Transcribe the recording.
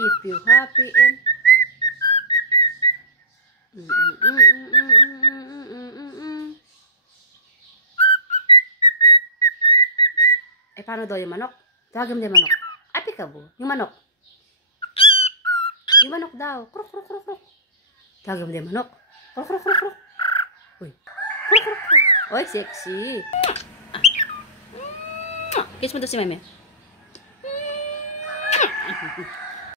If you happy and eh, paano daw yung manok? Tawagin mo yung manok. Ay, pikabo. Yung manok. Yung manok daw. Krok, krok, krok, krok. Tawagin mo yung manok. Krok, krok, krok, krok. Uy. Krok, krok, krok. Uy, sexy. Kiss mo daw si meme.